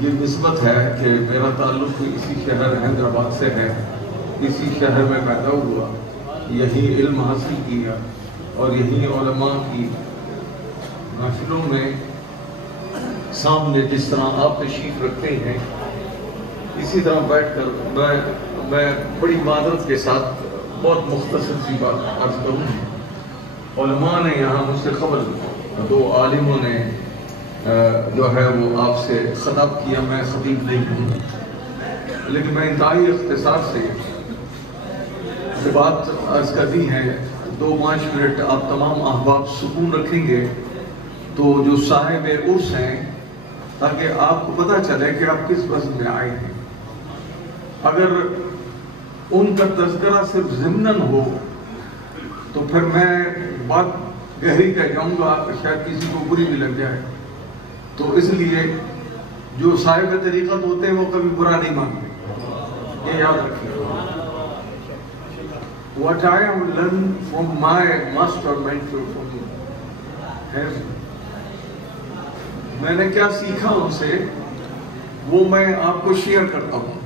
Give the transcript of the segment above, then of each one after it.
یہ نسبت ہے کہ میرا تعلق اسی شہر حیدرآباد سے ہے، اسی شہر میں پیدا ہوا، یہی علم حاصل کیا اور یہی علماء کی محفلوں میں سامنے جس طرح آپ تشریف رکھتے ہیں اسی طرح بیٹھ کر میں بڑی معذرت کے ساتھ بہت مختصر سی بات عرض کروں۔ علماء نے یہاں مجھ سے خبر دی، دو عالموں نے جو ہے وہ آپ سے خطاب کیا، میں خطیب نہیں ہوں، لیکن میں انتہائی اختصار سے بات عرض کرنی ہے۔ 2-5 منٹ آپ تمام احباب سکون رکھیں گے تو جو صاحب عرس ہیں، تاکہ آپ کو پتہ چلے کہ آپ کس وزن میں آئے ہیں۔ اگر ان کا تذکرہ صرف ضمناً ہو تو پھر میں بات گہری کہہ جاؤں گا، شاید کسی کو بری بھی لگ جائے، تو اس لیے جو صاحب طریقت ہوتے ہیں وہ کبھی برا نہیں مانتے، یہ یاد رکھیں۔ What I have learned from my master mentor from him، میں نے کیا سیکھا ان سے وہ میں آپ کو شیئر کرتا ہوں۔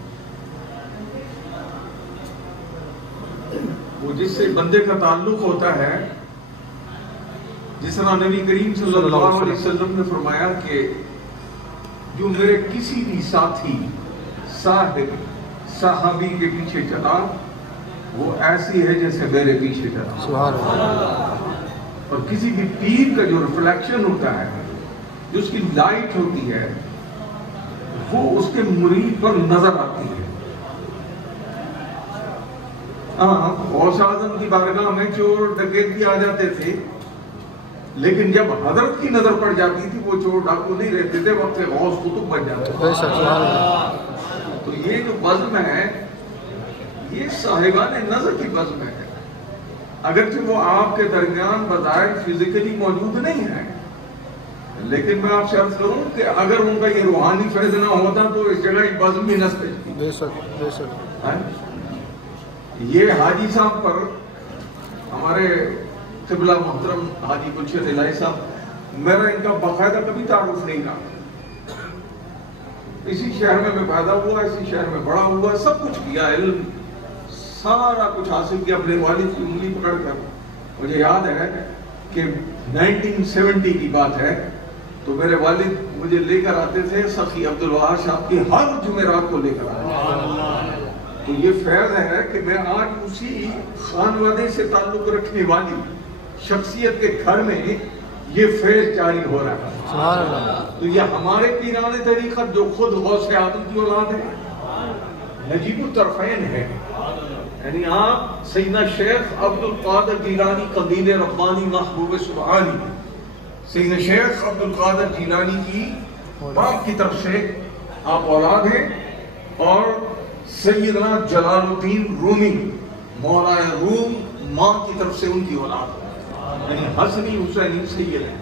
وہ جس سے بندے کا تعلق ہوتا ہے، جس طرح نبی کریم صلی اللہ علیہ وسلم نے فرمایا کہ جو میرے کسی بھی ساتھی صاحب صحابی کے پیچھے چلا وہ ایسی ہے جیسے میرے پیچھے چلا۔ سبحان اللہ۔ اور کسی بھی پیر کا جو ریفلیکشن ہوتا ہے، جو اس کی لائٹ ہوتی ہے، وہ اس کے مرید پر نظر آتی ہے۔ غوث اعظم کی بارگاہ میں چور ڈکیت بھی آ جاتے تھے، لیکن جب حضرت کی نظر پڑ جاتی تھی وہ چور ڈاکو نہیں رہتے تھے، وقت غوث قطب بن جاتے تھے۔ تو یہ جو بزم ہے یہ صاحبان نظر کی بزم ہے، اگرچہ وہ آپ کے درمیان بظاہر فزیکلی موجود نہیں ہے، لیکن میں آپ سے عرض کروں کہ اگر ان کا یہ روحانی فیض نہ ہوتا تو اس جگہ یہ بزم بھی نہ سکتی۔ بے شک بے شک۔ یہ حاجی صاحب پر ہمارے قبلہ محترم حاجی گلشن الہی صاحب، میرا ان کا باقاعدہ کبھی تعارف نہیں رہا۔ اسی شہر میں پیدا ہوا، اسی شہر میں بڑا ہوا، سب کچھ کیا، علم سارا کچھ حاصل کیا اپنے والد کی انگلی پکڑ کر۔ مجھے یاد ہے کہ 1970 کی بات ہے، تو میرے والد مجھے لے کر آتے تھے سخی عبدالوہاب صاحب کی ہر جمعرات کو لے کر آتے۔ تو یہ فیض ہے کہ میں آج اسی خانوادے سے تعلق رکھنے والی شخصیت کے گھر میں یہ فیض جاری ہو رہا ہے۔ سبحان اللہ۔ تو یہ ہمارے پیران طریقت جو خود غوث اعظم کی اولاد ہے، نجیب الطرفین ہے، یعنی آپ سیدنا شیخ عبد القادر جیلانی قندیل ربانی محبوب سبحانی، سیدنا شیخ عبد القادر جیلانی کی باپ کی طرف سے آپ اولاد ہیں، اور سیدنا جلال الدین رومی مولا روم ماں کی طرف سے ان کی اولاد ہے، یعنی حسنی حسینی سید ہیں۔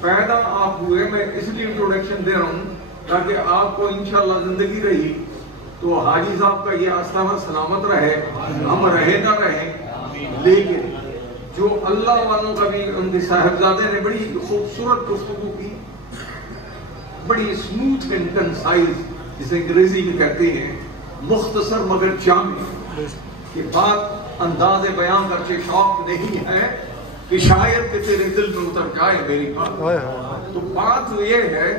پیدا آپ ہوئے، میں اس لیے انٹروڈکشن دے رہا ہوں تاکہ آپ کو انشاءاللہ زندگی رہی تو حاجی صاحب کا یہ آستانہ سلامت رہے، ہم رہے نہ رہے، لیکن جو اللہ والوں کا بھی ان کے صاحبزادے نے بڑی خوبصورت گفتگو کی، بڑی اسموتھ اینڈ کنسائز، جسے انگریزی میں کہتے ہیں مختصر مگر جامع، کہ بات انداز بیان کر کے شوق نہیں ہے کہ شاید کہ تیرے دل میں اتر جائے میری بات۔ تو بات یہ ہے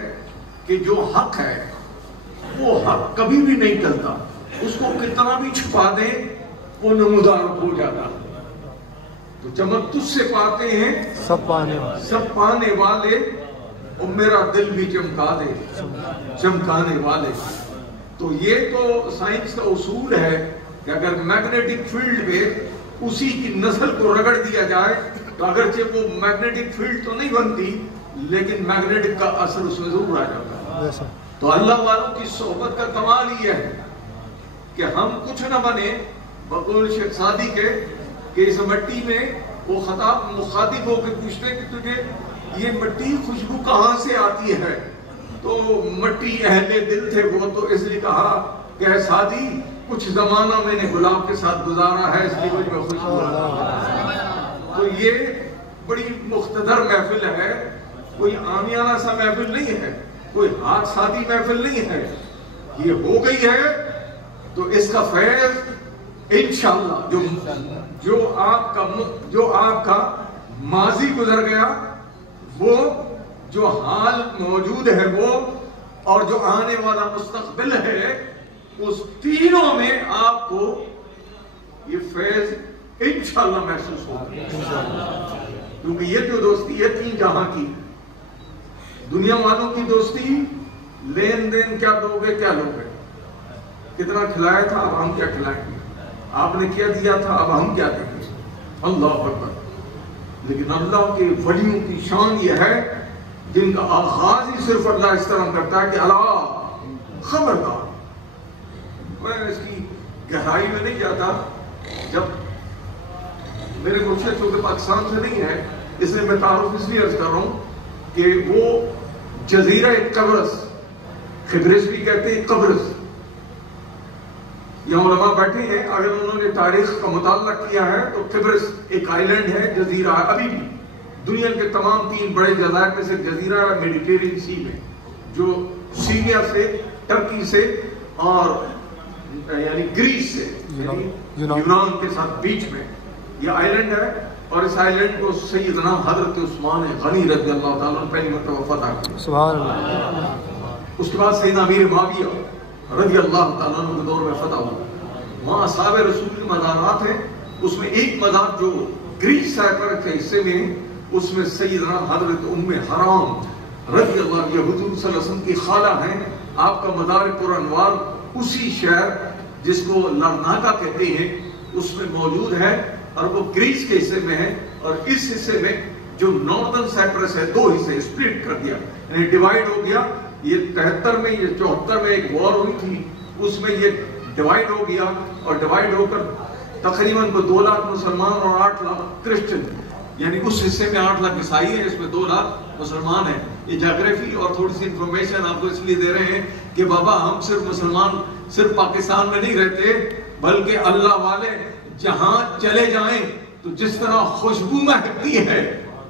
کہ جو حق ہے وہ حق کبھی بھی نہیں ٹلتا، اس کو کتنا بھی چھپا دیں وہ نمودار ہو جاتا۔ تو چمک تجھ سے پاتے ہیں سب پانے والے، اور میرا دل بھی چمکا دے چمکانے والے۔ تو یہ تو سائنس کا اصول ہے کہ اگر میگنیٹک فیلڈ میں اسی کی نسل کو رگڑ دیا جائے تو اگرچہ وہ میگنیٹک فیلڈ تو نہیں بنتی، لیکن میگنیٹک کا اثر اس میں ضرور آ جاتا ہے۔ تو اللہ والوں کی صحبت کا کمال یہ ہے کہ ہم کچھ نہ بنے، بقول شیخ سعدی کے کہ اس مٹی میں وہ خطاب مخاطب ہو کے پوچھتے کہ تجھے یہ مٹی خوشبو کہاں سے آتی ہے، تو مٹی اہل دل تھے وہ، تو اس لیے کہا کہ اے سعدی کچھ زمانہ میں نے گلاب کے ساتھ گزارا ہے، اس لیے مجھ میں خوشبو آتی ہے۔ تو یہ بڑی مختصر محفل ہے، کوئی عامیانہ سا محفل نہیں ہے، کوئی ہاتھ سادی محفل نہیں ہے، یہ ہو گئی ہے تو اس کا فیض انشاءاللہ جو آپ کا ماضی گزر گیا، وہ جو حال موجود ہے وہ، اور جو آنے والا مستقبل ہے، اس تینوں میں آپ کو یہ فیض انشاءاللہ محسوس ہوگا۔ کیونکہ یہ جو دوستی ہے تین جہاں کی، دنیا والوں کی دوستی لین دین کیا دو گے کیا لو گے، کتنا کھلایا تھا اب ہم کیا کھلائیں گے، آپ نے کیا دیا تھا اب ہم کیا دیں گے، اللہ اکبر۔ لیکن اللہ کے ولیوں کی شان یہ ہے جن کا آغاز ہی صرف اللہ اس طرح کرتا ہے کہ اللہ خبردار۔ میں اس کی گہرائی میں نہیں جاتا، جب میرے مرشد چونکہ پاکستان سے نہیں ہے اس لیے میں تعارف اس لیے عرض کر رہا ہوں کہ وہ جزیرہ قبرص، قبرص بھی کہتے ہیں قبرص، یہاں علماء بیٹھے ہیں، اگر انہوں نے تاریخ کا مطالعہ کیا ہے تو قبرص ایک آئیلینڈ ہے، جزیرہ ہے، ابھی بھی دنیا کے تمام 3 بڑے جزائر میں سے جزیرہ ہے میڈیٹرینین سی میں، جو سیریا سے، ٹرکی سے اور یعنی گریس سے، یونان کے ساتھ بیچ میں یہ آئیلینڈ ہے، اور اس آئیلینڈ کو سیدنا حضرت عثمان غنی رضی اللہ تعالیٰ عنہ پہلی مرتبہ فتح کیا، سبحان اللہ۔ اس کے بعد سیدنا امیر معاویہ رضی اللہ تعالیٰ عنہ کے دور میں فتح ہوا۔ وہاں اصحاب رسول کے مزارات ہیں، اس میں ایک مزار جو گریس سائپرس کے حصے میں، اس میں سیدنا حضرت ام حرام رضی اللہ عنہ، حضور صلی اللہ علیہ وسلم کی خالہ ہیں، آپ کا مزار پر انوار اسی شہر جس کو لرناکا کہتے ہیں اس میں موجود ہے، اور وہ گریس کے حصے میں ہے، اور اس حصے میں جو ناردرن سائپرس ہے 2 حصے اسپلٹ کر دیا، یعنی ڈیوائیڈ ہو گیا۔ یہ 73 میں یہ 74 میں ایک وار ہوئی تھی، اس میں یہ ڈیوائیڈ ہو گیا، اور ڈیوائیڈ ہو کر تقریباً 2 لاکھ مسلمان اور 8 لاکھ کرسچن، یعنی اس حصے میں 8 لاکھ عیسائی ہیں، اس میں 2 لاکھ مسلمان ہیں۔ یہ جغرافی اور تھوڑی سی انفارمیشن آپ کو اس لیے دے رہے ہیں کہ بابا ہم صرف مسلمان صرف پاکستان میں نہیں رہتے، بلکہ اللہ والے جہاں چلے جائیں تو جس طرح خوشبو مہکتی ہے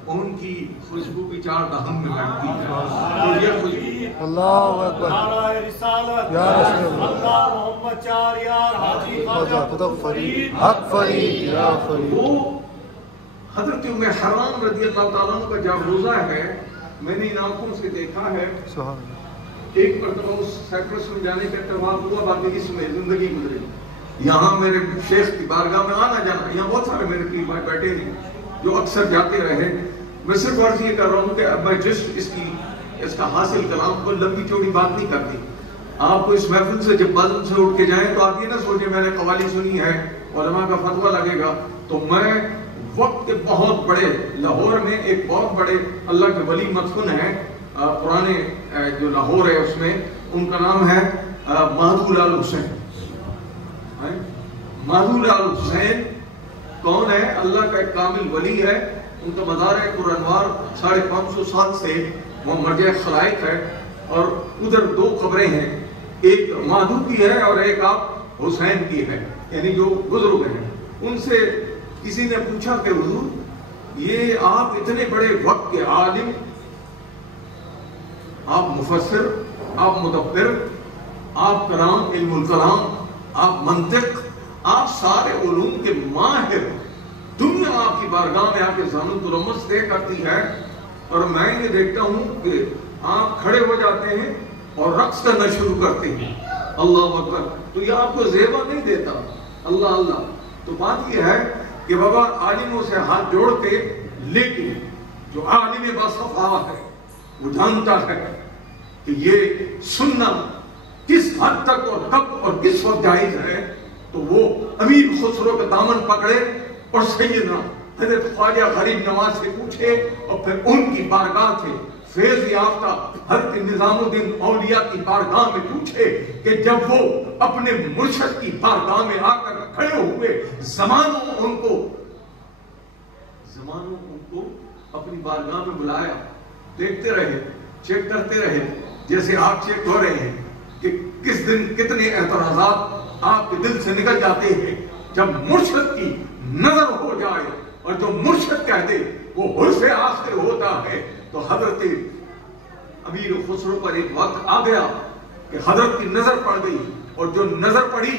ان کی خوشبو بھی 4 دہن میں مہکتی ہے، تو یہ خوشبو اللہ اکبر، نعرہ رسالت یا رسول اللہ، محمد 4 یار حاجی خواجہ فرید حق فرید یا فرید۔ وہ حضرت ام حرام رضی اللہ تعالیٰ عنہ کا جب روزہ ہے، میں نے ان آنکھوں سے دیکھا ہے، ایک مرتبہ اس سائپرس میں جانے کا اتفاق ہوا، باقی اس میں زندگی گزری۔ یہاں میرے شیخ کی بارگاہ میں آنا جانا، یہاں بہت سارے میرے قریب بھائی بیٹھے ہیں جو اکثر جاتے رہے۔ میں صرف عرض یہ کر رہا ہوں کہ اب میں جسٹ اس کا حاصل کلام کو لمبی چوڑی بات نہیں کرتی۔ آپ کو اس محفل سے جب بدن سے اٹھ کے جائیں تو آپ یہ نہ سوچیں میں نے قوالی سنی ہے علماء کا فتویٰ لگے گا، تو میں وقت کے بہت بڑے لاہور میں ایک بہت بڑے اللہ کے ولی مدفون ہیں، پرانے جو لاہور ہے اس میں، ان کا نام ہے مہدو لال حسین۔ مہدو لال حسین کون ہے؟ اللہ کا ایک کامل ولی ہے، ان کا مزار پر انوار 550 سال سے وہ مرجع خلائق ہے، اور ادھر 2 قبریں ہیں، ایک مہدو کی ہے اور ایک آپ حسین کی ہے، یعنی جو گزر گئے ہیں۔ ان سے کسی نے پوچھا کہ حضور یہ آپ اتنے بڑے وقت کے عالم، آپ مفسر، آپ مدبر، آپ کلام علم الکلام، آپ منطق، آپ سارے علوم کے ماہر، دنیا آپ کی بارگاہ میں آ کے ذہن تلمس طے کرتی ہے، اور میں یہ دیکھتا ہوں کہ آپ کھڑے ہو جاتے ہیں اور رقص کرنا شروع کرتے ہیں، اللہ اکبر، تو یہ آپ کو زیبا نہیں دیتا، اللہ اللہ۔ تو بات یہ ہے کہ بابا عالموں سے ہاتھ جوڑ کے، لیکن جو عالم باصفا ہے وہ جانتا ہے کہ یہ سننا کس حد تک اور کب اور کس وقت جائز ہے، تو وہ امیر خسرو کا دامن پکڑے اور سیدنا حضرت خواجہ غریب نواز سے پوچھے، اور پھر ان کی بارگاہ سے فیض یافتہ حضرت نظام الدین اولیاء کی بارگاہ میں پوچھے کہ جب وہ اپنے مرشد کی بارگاہ میں آ کر کھڑے ہوئے، زمانوں ان کو اپنی بارگاہ میں بلایا، دیکھتے رہے، چیک کرتے رہے، جیسے آپ چیک ہو رہے ہیں کہ کس دن کتنے اعتراضات آپ کے دل سے نکل جاتے ہیں۔ جب مرشد کی نظر ہو جائے اور جو مرشد کہہ دے وہ حرف آخر ہوتا ہے، تو حضرت امیر خسرو پر ایک وقت آ گیا کہ حضرت کی نظر پڑ گئی، اور جو نظر پڑی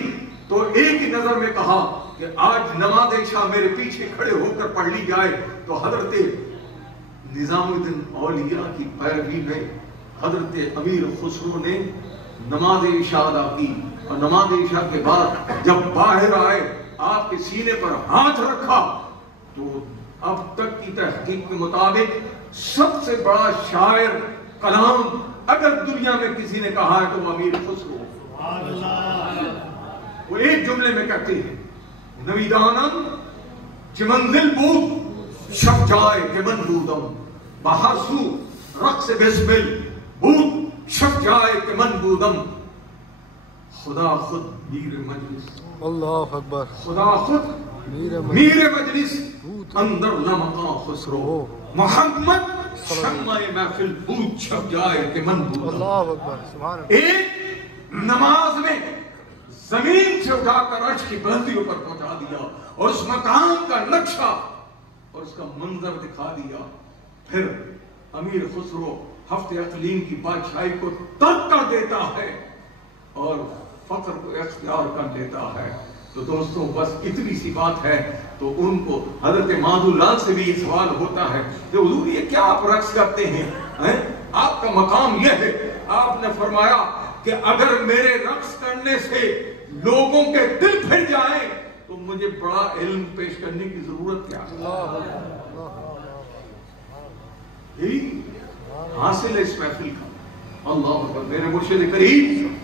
تو ایک ہی نظر میں کہا کہ آج نماز عشاء میرے پیچھے کھڑے ہو کر پڑھ لی جائے. تو حضرت نظام الدین اولیاء کی پیروی میں حضرت امیر خسرو نے نماز عشاء ادا کی، اور نماز عشاء کے بعد جب باہر آئے آپ کے سینے پر ہاتھ رکھا تو اب تک کی تحقیق کے مطابق سب سے بڑا شاعر کلام اگر دنیا میں کسی نے کہا ہے تو وہ امیر خسرو. وہ ایک جملے میں کہتے ہیں نویدانم چمن دل بود شب جائے کہ من بودم، باہر سو رقص بسمل بود شب جائے کہ من بودم. خدا خود میر مجلس، اللہ اکبر، خدا خود میر مجلس اندر لمقا خسرو، محمد شمع محفل بود چھپ جائے کہ من بودم. اللہ اکبر، سبحان اللہ. ایک نماز میں زمین سے اٹھا کر عرش کی بلندیوں پر پہنچا دیا، اور اس مکان کا نقشہ اور اس کا منظر دکھا دیا. پھر امیر خسرو ہفت اقلیم کی بادشاہی کو ترک کر دیتا ہے اور فقر کو اختیار کر لیتا ہے. تو دوستوں بس اتنی سی بات ہے. تو ان کو حضرت مادھو لال سے بھی یہ سوال ہوتا ہے کہ حضور یہ کیا آپ رقص کرتے ہیں؟ آپ کا مقام یہ ہے. آپ نے فرمایا کہ اگر میرے رقص کرنے سے لوگوں کے دل پھر جائیں تو مجھے بڑا علم پیش کرنے کی ضرورت کیا ہے؟ یہی حاصل ہے اس محفل کا. اللہ اکبر. میرے مرشد کریم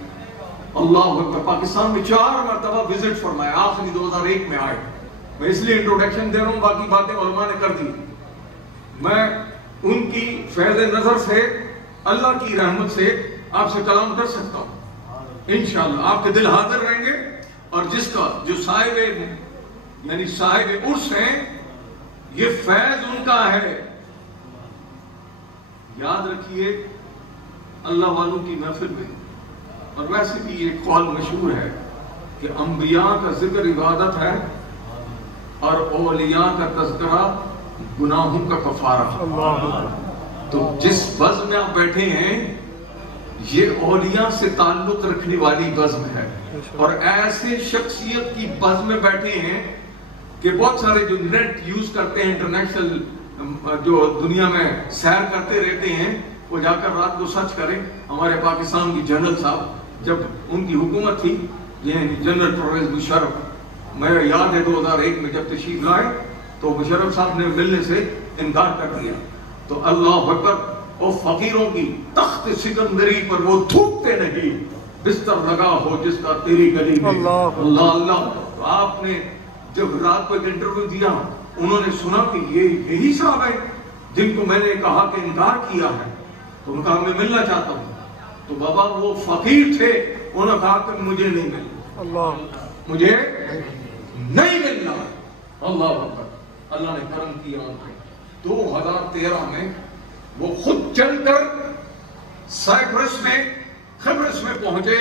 اللہ اکبر پاکستان میں 4 مرتبہ وزٹ فرمایا، آخری 2001 میں آئے. میں اس لیے انٹروڈکشن دے رہا ہوں، باقی باتیں علماء نے کر دی. میں ان کی فیض نظر سے، اللہ کی رحمت سے آپ سے کلام کر سکتا ہوں انشاءاللہ. آپ کے دل حاضر رہیں گے، اور جس کا جو صاحب یعنی صاحب عرس ہیں یہ فیض ان کا ہے. یاد رکھیے اللہ والوں کی محفل میں، اور ویسے بھی ایک قول مشہور ہے کہ انبیاء کا ذکر عبادت ہے اور اولیاء کا تذکرہ گناہوں کا کفارہ. تو جس بزم میں آپ بیٹھے ہیں یہ اولیاء سے تعلق رکھنے والی بزم ہے، اور ایسے شخصیت کی بزم میں بیٹھے ہیں کہ بہت سارے جو نیٹ یوز کرتے ہیں، انٹرنیشنل جو دنیا میں سیر کرتے رہتے ہیں، وہ جا کر رات کو سچ کریں. ہمارے پاکستان کی جنرل صاحب جب ان کی حکومت تھی، جنرل پرویز مشرف، میرا یاد ہے 2001 میں جب تشریف لائے تو مشرف صاحب نے ملنے سے انکار کر دیا. تو اللہ اکبر، وہ فقیروں کی تخت سکندری پر وہ تھوکتے نہیں، بستر لگا ہو جس کا تیری گلی میں. اللہ اللہ. تو آپ نے جب رات کو ایک انٹرویو دیا، انہوں نے سنا کہ یہی صاحب ہے جن کو میں نے کہا کہ انکار کیا ہے، تو انہوں نے کہا میں ملنا چاہتا ہوں. تو بابا وہ فقیر تھے، انہوں نے کہا کہ مجھے نہیں ملنا، مجھے نہیں ملنا. اللہ اکبر. اللہ نے کرم کیا ان پہ. 2013 میں وہ خود چل کر سائپرس میں خبرس میں پہنچے،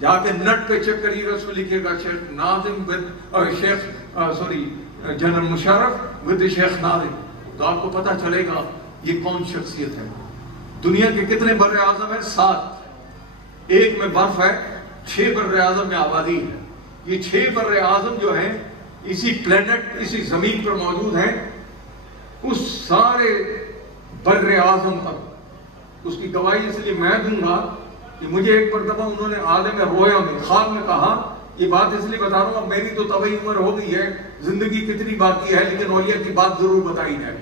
جا کے نٹ پہ چیک کریے گا، اس میں لکھے گا شیخ ناظم جنرل مشرف ود شیخ ناظم. تو آپ کو پتہ چلے گا یہ کون شخصیت ہے. دنیا کے کتنے بر اعظم ہیں؟ 7. ایک میں برف ہے، 6 بر اعظم میں آبادی ہے. یہ 6 بر اعظم جو ہیں اسی پلینٹ، اسی زمین پر موجود ہیں. اس سارے بر اعظم پر اس کی گواہی اس لیے میں دوں گا کہ مجھے ایک مرتبہ انہوں نے عالم رویا میں خواب میں کہا، یہ بات اس لیے بتا رہا ہوں، اب میری تو طبعی عمر ہو گئی ہے، زندگی کتنی باقی ہے، لیکن اولیاء کی بات ضرور بتائی جائے.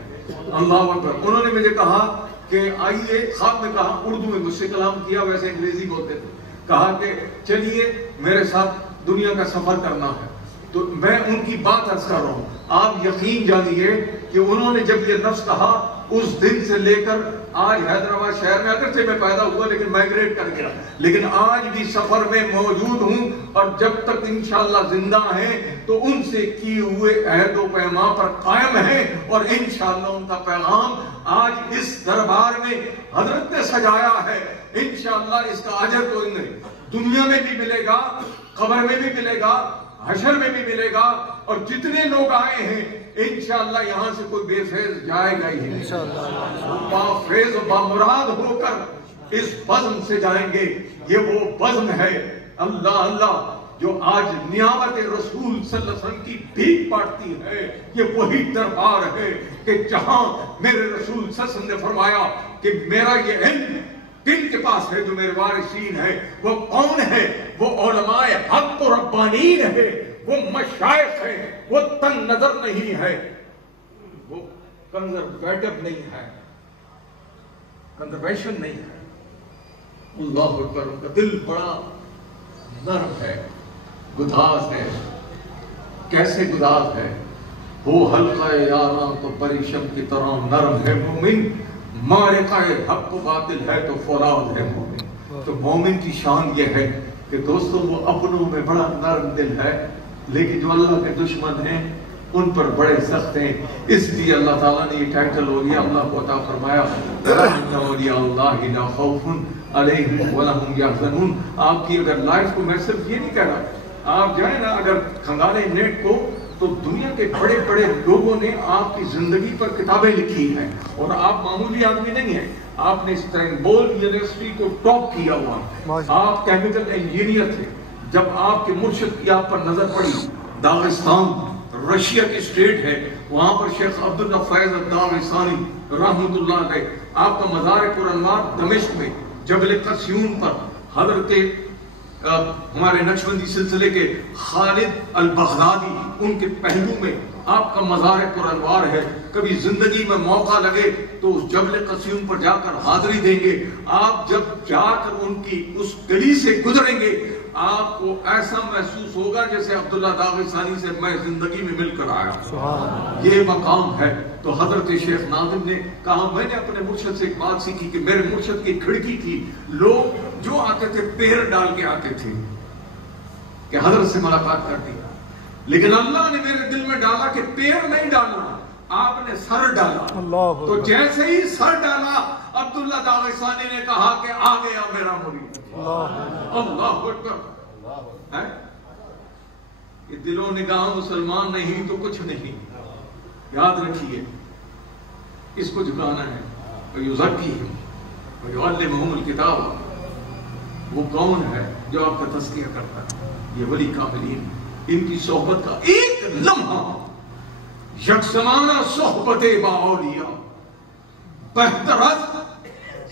اللہ اکبر. انہوں نے مجھے کہا کہ آئیے، خواب میں کہا، اردو میں مجھ سے کلام کیا، ویسے انگریزی بولتے تھے، کہا کہ چلیے میرے ساتھ دنیا کا سفر کرنا ہے. تو میں ان کی بات عرض کر رہا ہوں. آپ یقین جانیے کہ انہوں نے جب یہ لفظ کہا، اس دن سے لے کر آج حیدرآباد شہر میں اگرچہ میں پیدا ہوا لیکن مائگریٹ کر گیا، لیکن آج بھی سفر میں موجود ہوں، اور جب تک انشاءاللہ زندہ ہیں تو ان سے کیے ہوئے عہد و پیمان پر قائم ہیں، اور انشاءاللہ ان کا پیغام آج اس دربار میں حضرت نے سجایا ہے. انشاءاللہ اس کا اجر تو انہیں دنیا میں بھی ملے گا، قبر میں بھی ملے گا. حشر میں بھی ملے گا، اور جتنے لوگ آئے ہیں انشاءاللہ یہاں سے کوئی بے فیض جائے گا ہی نہیں، با فیض و بامراد ہو کر اس بزم سے جائیں گے۔ یہ وہ بزم ہے اللہ اللہ جو آج نیامت رسول صلی اللہ علیہ وسلم کی بھیک بانٹتی ہے۔ یہ وہی دربار ہے کہ جہاں میرے رسول صلی اللہ علیہ وسلم نے فرمایا کہ میرا یہ علم کن کے پاس ہے، جو میرے وارثین ہے وہ کون ہے؟ وہ علماء حق و ربانین ہے، وہ مشائخ ہے، وہ تنگ نظر نہیں ہے، وہ کنزرویٹو نہیں ہے، کنزرویشن نہیں ہے۔ اللہ اکبر، ان کا دل بڑا نرم ہے، گداز ہے۔ کیسے گداز ہے؟ وہ حلقہ یاراں تو پریشم کی طرح نرم ہے مومن، مارقہ حق و باطل ہے تو فولاد ہے مومن۔ تو مومن کی شان یہ ہے کہ دوستوں وہ اپنوں میں بڑا نرم دل ہے، لیکن جو اللہ کے دشمن ہیں ان پر بڑے سخت ہیں۔ اس لیے اللہ تعالیٰ نے یہ ٹائٹل اولیاء اللہ کو عطا فرمایا، ان اولیاء اللہ لا خوف علیہم ولا ہم یحزنون۔ آپ کی اگر لائف کو، میں صرف یہ نہیں کہہ رہا، آپ جائیں نا اگر کھنگالیں نیٹ کو تو دنیا کے بڑے بڑے لوگوں نے آپ کی زندگی پر کتابیں لکھی ہیں، اور آپ معمولی آدمی نہیں ہیں۔ آپ نے استنبول یونیورسٹی کو ٹاپ کیا ہوا، آپ کیمیکل انجینئر تھے۔ جب آپ کے مرشد کی آپ پر نظر پڑی، داغستان رشیا کی اسٹیٹ ہے، وہاں پر شیخ عبداللہ فیض الداغستانی رحمۃ اللہ علیہ، آپ کا مزار پرانوار دمشق میں جبل قسیون پر حضرت ہمارے نقشبندی سلسلے کے خالد البغدادی، ان کے پہلو میں آپ کا مزار پرانوار ہے۔ کبھی زندگی میں موقع لگے تو اس جبل قسیون پر جا کر حاضری دیں گے۔ آپ جب جا کر ان کی اس گلی سے گزریں گے، آپ کو ایسا محسوس ہوگا جیسے عبداللہ داغستانی سے میں زندگی میں مل کر آیا۔ یہ مقام ہے۔ تو حضرت شیخ ناظم نے کہا، میں نے اپنے مرشد سے ایک بات سیکھی کہ میرے مرشد کی کھڑکی تھی، لوگ جو آتے تھے پیر ڈال کے آتے تھے کہ حضرت سے ملاقات کر دی، لیکن اللہ نے میرے دل میں ڈالا کہ پیر نہیں ڈالنا، آپ نے سر ڈالا۔ تو جیسے ہی سر ڈالا، عبداللہ داغستانی نے کہا کہ آ گیا میرا مرید۔ اللہ اکبر۔ یہ دل و نگاہ مسلمان نہیں تو کچھ نہیں، یاد رکھیے، اس کو جھکانا ہے۔ وَيُزَكِّيهِمْ وَيُعَلِّمُهُمُ الْكِتَابَ، وہ کون ہے جو آپ کا تزکیہ کرتا ہے؟ یہ ولی کاملین، ان کی صحبت کا ایک لمحہ، یکسمانہ صحبت با اولیاء، بہتر از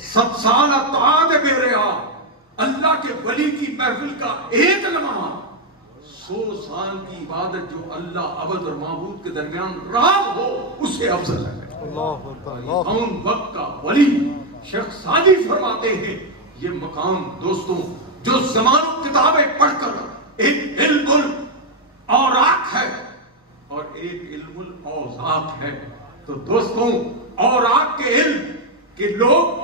7 سالہ طاعت بے ریا، اللہ کے ولی کی محفل کا ایک لمحہ 100 سال کی عبادت جو اللہ عبد اور معبود کے درمیان راز ہو، اسے افضل ہے۔ کون وقت کا ولی شیخ سعدی فرماتے ہیں، یہ مقام دوستوں جو زمان و کتابیں پڑھ کر ایک علم الاوراق ہے اور ایک علم الاوزاق ہے۔ تو دوستوں اوراق کے علم کہ لوگ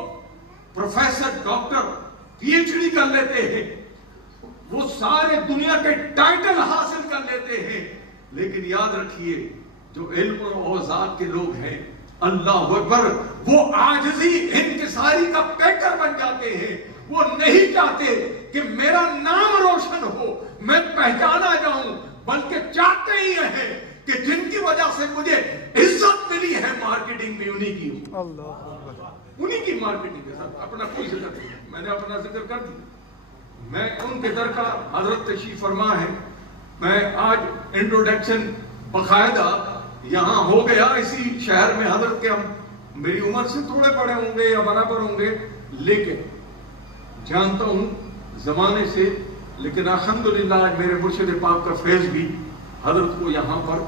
professor, doctor, P H D کر لیتے ہیں، وہ سارے دنیا کے ٹائٹل حاصل کر لیتے ہیں، لیکن یاد رکھیے جو علم و اوزاق کے لوگ ہیں، اللہ اکبر، وہ عاجزی انکساری کا پیکر بن جاتے ہیں۔ وہ نہیں چاہتے کہ میرا نام روشن ہو، میں پہچانا جاؤں، بلکہ چاہتے ہی ہیں کہ جن کی وجہ سے مجھے عزت ملی ہے مارکیٹنگ میں انہی کی ہو، انہی کی مارکیٹنگ کے ساتھ اپنا کوئی ذکر نہیں ہے۔ میں نے اپنا ذکر کر دیا، میں ان کے در کا حضرت تشریف فرما ہے۔ میں آج انٹروڈکشن باقاعدہ یہاں ہو گیا اسی شہر میں حضرت کے، ہم میری عمر سے تھوڑے بڑے ہوں گے یا برابر ہوں گے، لیکن جانتا ہوں زمانے سے، لیکن الحمدللہ آج میرے مرشد پاک کا فیض بھی حضرت کو یہاں پر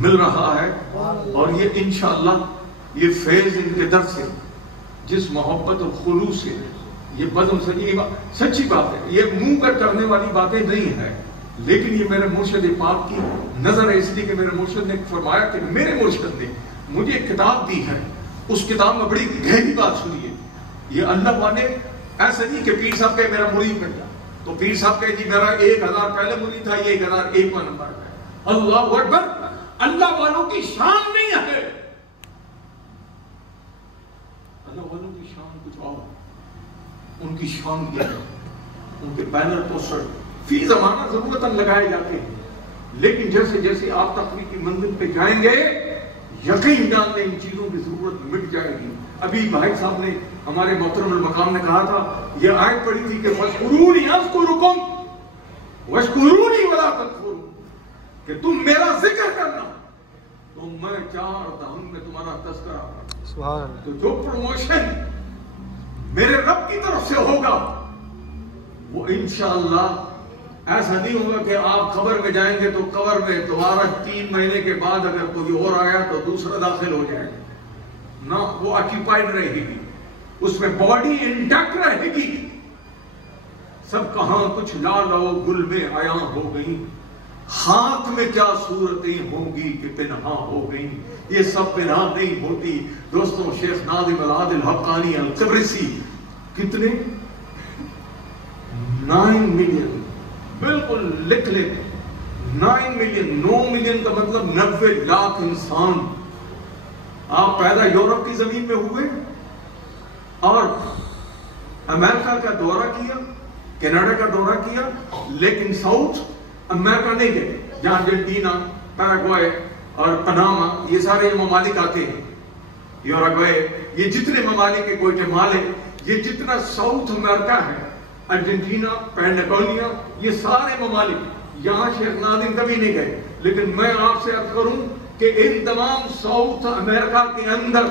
مل رہا ہے، اور یہ انشاءاللہ یہ فیض ان کے در سے، جس محبت اور خلوص سے یہ بزم سچی بات ہے، یہ منہ پر کرنے والی باتیں نہیں ہیں، لیکن یہ میرے مرشد پاک کی نظر ہے، اس لیے کہ میرے مرشد نے فرمایا کہ میرے مرشد نے مجھے ایک کتاب دی ہے، اس کتاب میں بڑی گہری بات سنی ہے۔ یہ اللہ والے ایسا نہیں کہ پیر صاحب کہ میرا مرید بن جا، تو پیر صاحب کہ جی میرا 1000 پہلے مرید تھا، یہ 1001واں نمبر ہے۔ اللہ اکبر، اللہ والوں کی شان نہیں ہے، اللہ والوں کی شان کچھ اور، ان کی شان یہ ہے، ان کے بینر پوسٹر فی زمانہ ضرورتاً لگائے جاتے ہیں، لیکن جیسے جیسے آپ تقوی کی منزل پہ جائیں گے یقین جان لیں ان چیزوں کی ضرورت مٹ جائے گی. ابھی بھائی صاحب نے ہمارے محترم المقام نے کہا تھا, یہ آیت پڑھی تھی کہ فَاذْكُرُونِي أَذْكُرُكُمْ وَاشْكُرُونِي وَلَا تَكْفُرُونَ, کہ تم میرا ذکر کرنا تو میں چار دہن میں تمہارا تذکرہ. تو جو پروموشن میرے رب کی طرف سے ہوگا وہ انشاءاللہ ایسا نہیں ہوگا کہ آپ قبر میں جائیں گے تو قبر میں دوبارہ 3 مہینے کے بعد اگر کوئی اور آیا تو دوسرا داخل ہو جائے گا. نہ, وہ آکیپائڈ رہے گی, اس میں باڈی انٹیکٹ رہے گی. سب کہاں کچھ لال و گل میں عیاں ہو گئی, ہاتھ میں کیا صورتیں ہوں گی کہ پنہاں ہو گئی. یہ سب پنہاں نہیں ہوتی دوستوں. شیخ ناظم العادل حقانی القبرسی کتنے 9 ملین, بالکل لکھ لیں 9 ملین. 9 ملین کا مطلب 90 لاکھ انسان. آپ پیدا یورپ کی زمین میں ہوئے اور امریکہ کا دورہ کیا, کینیڈا کا دورہ کیا, لیکن ساؤتھ امریکہ نہیں گئے جہاں ارجنٹینا, پیراگوئے اور پناما یہ سارے ممالک آتے ہیں. یوراگوئے, یہ جتنے ممالک کے گوئٹمالے, یہ جتنا ساؤتھ امریکہ ہے, ارجنٹینا, پینڈیکولیا, یہ سارے ممالک یہاں شیخ ناظم کبھی نہیں گئے. لیکن میں آپ سے عرض کروں کہ ان تمام ساؤتھ امریکہ کے اندر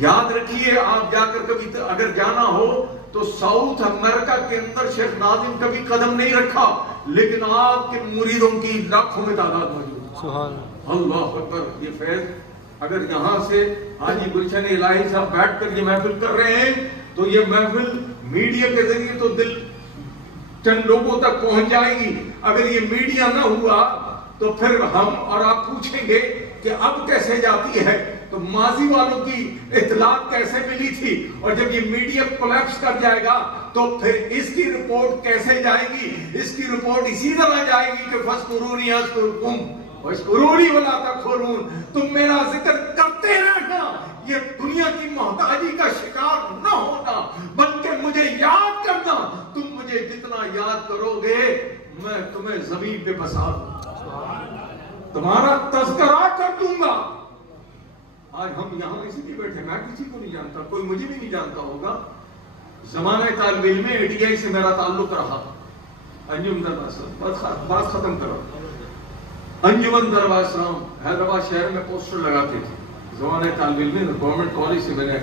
یاد رکھیے, آپ جا کر کبھی اگر جانا ہو تو ساؤتھ امریکہ کے اندر شیخ ناظم کبھی قدم نہیں رکھا, لیکن آپ کے مریدوں کی لاکھوں میں تعداد موجود. اللہ اکبر. یہ فیض اگر یہاں سے حاجی گلشن الہی صاحب بیٹھ کر یہ محفل کر رہے ہیں تو یہ محفل میڈیا کے ذریعے تو دل چند لوگوں تک پہنچ جائے گی. اگر یہ میڈیا نہ ہوا تو پھر ہم اور آپ پوچھیں گے کہ اب کیسے جاتی ہے, تو ماضی والوں کی اطلاعات کیسے ملی تھی, اور جب یہ میڈیا کولیپس کر جائے گا تو پھر اس کی رپورٹ کیسے جائے گی. اس کی رپورٹ اسی طرح جائے گی کہ فَاذْكُرُونِي أَذْكُرْكُمْ وَاشْكُرُونِي وَلَا تَكْفُرُونَ, تم میرا ذکر کرتے رہنا, یہ دنیا کی محتاجی کا شکار نہ ہونا, بلکہ مجھے یاد کرنا. تم مجھے جتنا یاد کرو گے میں تمہیں زمین پہ بسا دوں, تمہارا تذکرہ کر دوں گا. آج ہم یہاں اسی لیے بیٹھے, میں کسی کو نہیں جانتا, کوئی مجھے بھی نہیں جانتا ہوگا. زمانہ طالب علم میں ATI سے میرا تعلق رہا. انجمن دربار اسلام, بات ختم کرو. انجمن دربار اسلام حیدرآباد شہر میں پوسٹر لگاتے تھے. زمانہ طالب علم میں گورنمنٹ کالج سے میں نے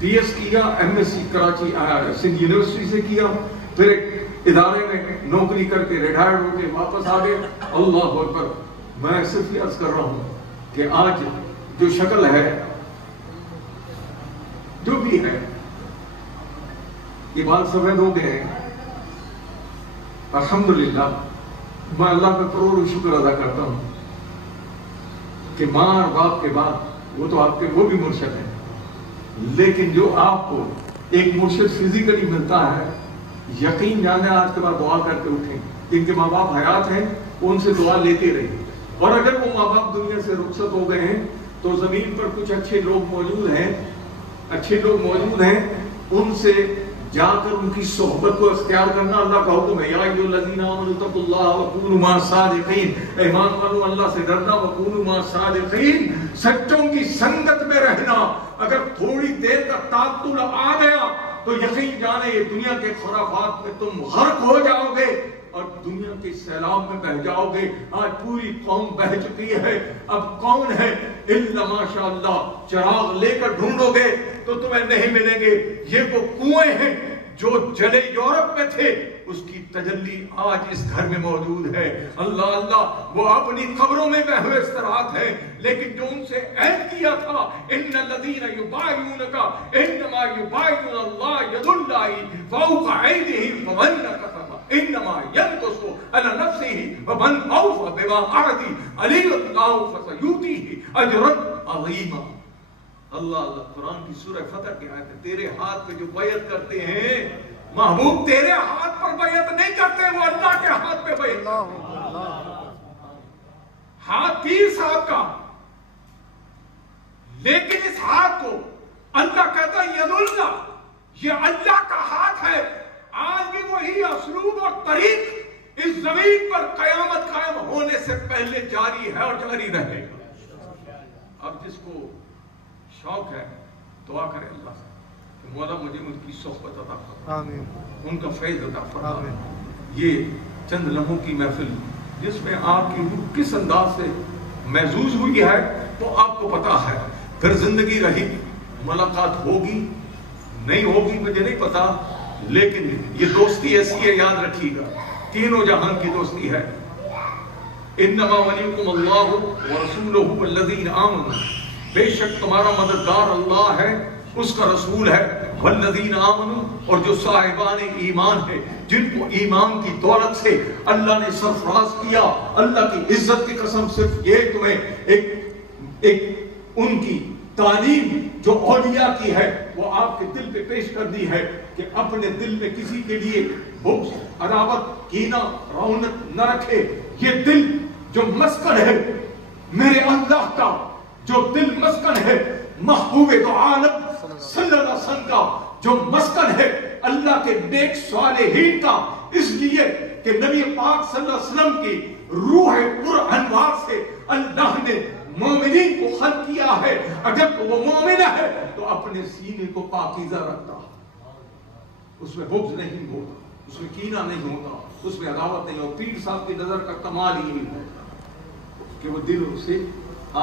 PS کیا, MSc کراچی سندھ یونیورسٹی سے کیا, پھر ایک ادارے میں نوکری کر کے ریٹائرڈ ہو کے واپس آ گئے. اللہ اکبر. میں صرف یہ عرض کر رہا ہوں کہ آج جو شکل ہے جو بھی ہے, یہ بال سفید ہو گئے ہیں. الحمدللہ میں اللہ کا کروڑ شکر ادا کرتا ہوں کہ ماں اور باپ کے بعد وہ تو آپ کے وہ بھی مرشد ہیں, لیکن جو آپ کو ایک مرشد فزیکلی ملتا ہے, یقین جانے آج کے بعد دعا کر کے اٹھیں. جن کے ماں باپ حیات ہیں ان سے دعا لیتے رہیں, اور اگر وہ ماں باپ دنیا سے رخصت ہو گئے ہیں تو زمین پر کچھ اچھے لوگ موجود ہیں, ان سے جا کر ان کی صحبت کو اختیار کرنا اللہ کا حکم ہے. یا ایھا الذین آمنوا اتقوا اللہ وکونوا مع الصادقین, ایمان والو اللہ سے ڈرنا, وکونوا مع الصادقین, سچوں کی سنگت میں رہنا. اگر تھوڑی دیر کا تعطل آ گیا تو یقین جانے یہ دنیا کے خرافات میں تم غرق ہو جاؤ گے اور دنیا کے سیلاب میں بہ جاؤ گے. آج پوری قوم بہ چکی ہے, اب کون ہے الا ماشاءاللہ. چراغ لے کر ڈھونڈو گے تو تمہیں نہیں ملیں گے. یہ وہ کنویں ہیں جو جلے یورپ میں تھے, اس کی تجلی آج اس گھر میں موجود ہے. اللہ اللہ. وہ اپنی قبروں میں بہوے استراحت ہے, لیکن جو ان سے عہد کیا تھا ان الذین یبایعونک انما یبایعون اللہ ید اللہ فوق ایدیہم فمن نکث انما ينقص على نفسه ومن اوفى بما عهد عليه الله فسيؤتيه اجرا عظيما. اللہ اللہ. قرآن کی سورہ فتح کی آیت ہے, تیرے ہاتھ پہ جو بیعت کرتے ہیں محبوب, تیرے ہاتھ پر بیعت نہیں کرتے, وہ اللہ کے ہاتھ پہ بیعت کرتے ہیں. ہاتھ تیر صاحب کا, لیکن اس ہاتھ کو اللہ کہتا ہے ید اللہ, یہ اللہ کا ہاتھ ہے. آج بھی وہی اسلوب اور طریق اس زمین پر قیامت قائم ہونے سے پہلے جاری ہے اور جاری رہے گا۔ اب جس کو شوق ہے دعا کرے اللہ سے کہ مولا مجھے ان کی صحبت عطا فرما، ان کا فیض عطا فرما۔ یہ چند لمحوں کی محفل جس میں آپ کی روح کس انداز سے محظوظ ہوئی ہے تو آپ کو پتا ہے۔ پھر زندگی رہی، ملاقات ہوگی نہیں ہوگی مجھے نہیں پتا، لیکن یہ دوستی ایسی ہے، یاد رکھیے گا تینوں جہان کی دوستی ہے۔ انما ولیکم اللہ ورسولہ والذین آمنوا، بے شک تمہارا مددگار اللہ ہے، اس کا رسول ہے، والذین آمنوا، اور جو صاحبان ایمان ہے جن کو ایمان کی دولت سے اللہ نے سرفراز کیا۔ اللہ کی عزت کی قسم صرف یہ تمہیں ایک ان کی تعلیم جو اولیاء کی ہے وہ آپ کے دل پہ پیش کر دی ہے کہ اپنے دل میں کسی کے لیے بغض، عداوت، کینہ، رعونت نہ رکھے۔ یہ دل جو مسکن ہے میرے اللہ کا، جو دل مسکن ہے محبوب دو عالم صلی اللہ علیہ وسلم کا، جو مسکن ہے اللہ کے نیک صالحین کا، اس لیے کہ نبی پاک صلی اللہ علیہ وسلم کی روح پر انوار سے اللہ نے مومنین کو خلق کیا ہے۔ اگر وہ مومن ہے تو اپنے سینے کو پاکیزہ رکھتا، اس میں بغض نہیں ہوتا، اس میں کینہ نہیں ہوتا، اس میں عداوت نہیں ہوتا۔ پیر صاحب کی نظر کا کمال ہی نہیں ہوتا کہ وہ دل سے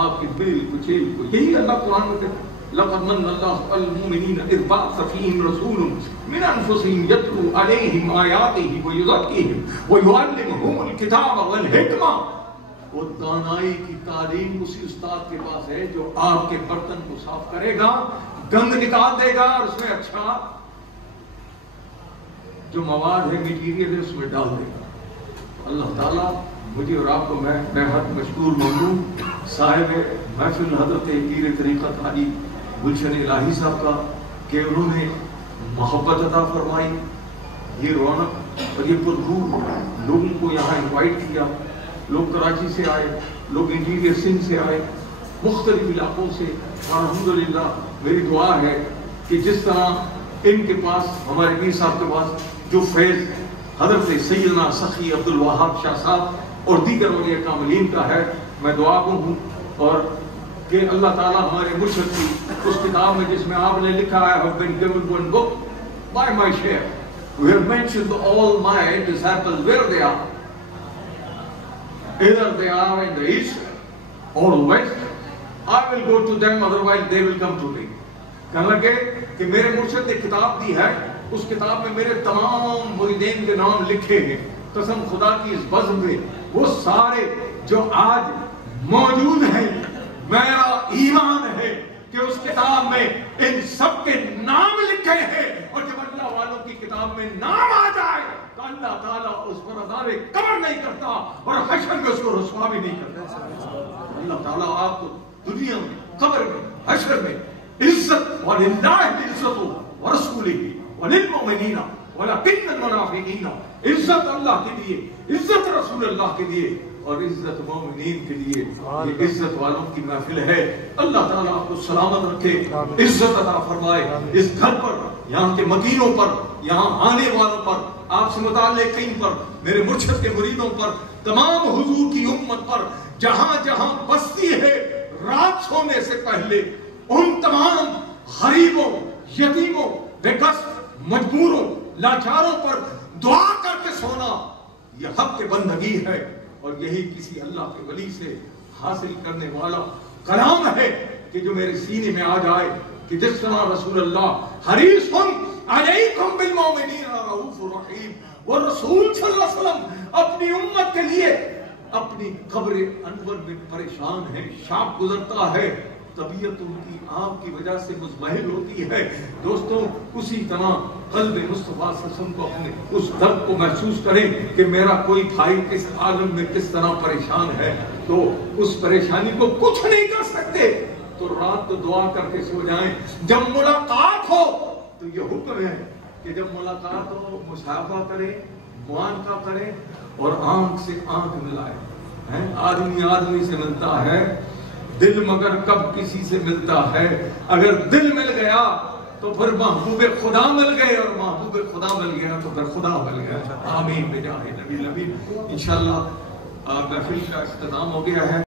آپ کے دل کو چیل کو، یہی اللہ قرآن میں کہتا ہے لقد من اللہ المؤمنین اذ بعث فیہم رسول من انفسہم یتلو علیہم آیاتہ ویزکیہم ویعلمہم الکتاب والحکمہ۔ وہ دانائی کی تعلیم اسی استاد کے پاس ہے جو آپ کے برتن کو صاف کرے گا، گند نکال دے گا اور اس میں اچھا جو مواد ہے میٹیریل ہے اس میں ڈال دے گا۔ اللہ تعالیٰ مجھے اور آپ کو میں بہت مشکور ممنون صاحب محفل حضرت پیر طریقت حاجی گلشن الہی صاحب کا کہ انہوں نے محبت عطا فرمائی، یہ رونق اور یہ پرروح لوگوں کو یہاں انوائٹ کیا۔ لوگ کراچی سے آئے، لوگ انٹیریئر سندھ سے آئے، مختلف علاقوں سے۔ الحمدللہ میری دعا ہے کہ جس طرح ان کے پاس ہمارے پیر صاحب کے پاس جو فیض حضرت سیدنا سخی عبد الوہاب شاہ صاحب اور دیگر اولیاء کاملین کا ہے، میں دعا کو ہوں اور کہ اللہ تعالیٰ ہمارے مرشد کی اس کتاب میں جس میں آپ نے لکھا ہے I have been given one book by my share. We have mentioned all my disciples where they are. Either they are in the east or west. I will go to them, otherwise they will come to me. کہنے لگے کہ میرے مرشد نے کتاب دی ہے، اس کتاب میں میرے تمام مریدین کے نام لکھے ہیں۔ قسم خدا کی اس بزم میں وہ سارے جو آج موجود ہیں، میرا ایمان ہے کہ اس کتاب میں ان سب کے نام لکھے ہیں، اور جب اللہ والوں کی کتاب میں نام آ جائے تو اللہ تعالیٰ اس پر عذاب قبر نہیں کرتا اور حشر میں اس کو رسوا بھی نہیں کرتا۔ اللہ تعالیٰ آپ کو دنیا میں، قبر میں، حشر میں عزت، وَلِلَّهِ الْعِزَّةُ وَرَسُولِهِ وَلِلْمُؤْمِنِينَ وَلَكِنَّ الْمُنَافِقِينَ، عزت اللہ کے لیے، عزت رسول اللہ کے لیے اور عزت مومنین کے لیے۔ یہ عزت والوں کی محفل ہے۔ اللہ تعالیٰ آپ کو سلامت رکھے، عزت عطا فرمائے اس گھر پر، یہاں کے مکینوں پر، یہاں آنے والوں پر، آپ سے متعلقین پر، میرے مرشد کے مریدوں پر، تمام حضور کی امت پر، جہاں جہاں بستی ہے رات سونے سے پہلے ان تمام غریبوں، یتیموں، بے کس، مجبوروں، لاچاروں پر دعا کر کے سونا یہ حق کے بندگی ہے، اور یہی کسی اللہ کے ولی سے حاصل کرنے والا کلام ہے کہ جو میرے سینے میں آ جائے کہ جس طرح رسول اللہ حریص علیکم بالمؤمنین رؤوف رحیم، وہ رسول صلی اللہ علیہ وسلم اپنی امت کے لیے اپنی قبر انور میں پریشان ہے، شاپ گزرتا ہے، طبیعت ان کی آپ کی وجہ سے مزمحل ہوتی ہے۔ دوستوں اسی طرح قلب مصطفیٰ صلی اللہ علیہ وسلم کو اپنے اس درد کو محسوس کریں کہ میرا کوئی بھائی کس عالم میں کس طرح پریشان ہے، تو اس پریشانی کو کچھ نہیں کر سکتے تو رات کو دعا کر کے سو جائیں۔ جب ملاقات ہو تو یہ حکم ہے کہ جب ملاقات ہو مصافحہ کریں، معانقہ کریں اور آنکھ سے آنکھ ملائیں۔ آدمی آدمی سے ملتا ہے، دل مگر کب کسی سے ملتا ہے۔ اگر دل مل گیا تو پھر محبوب خدا مل گئے، اور محبوب خدا مل گیا تو پھر خدا مل گیا. آمین بجاہ نبی الامین. انشاءاللہ محفل کا اختتام ہو گیا ہے.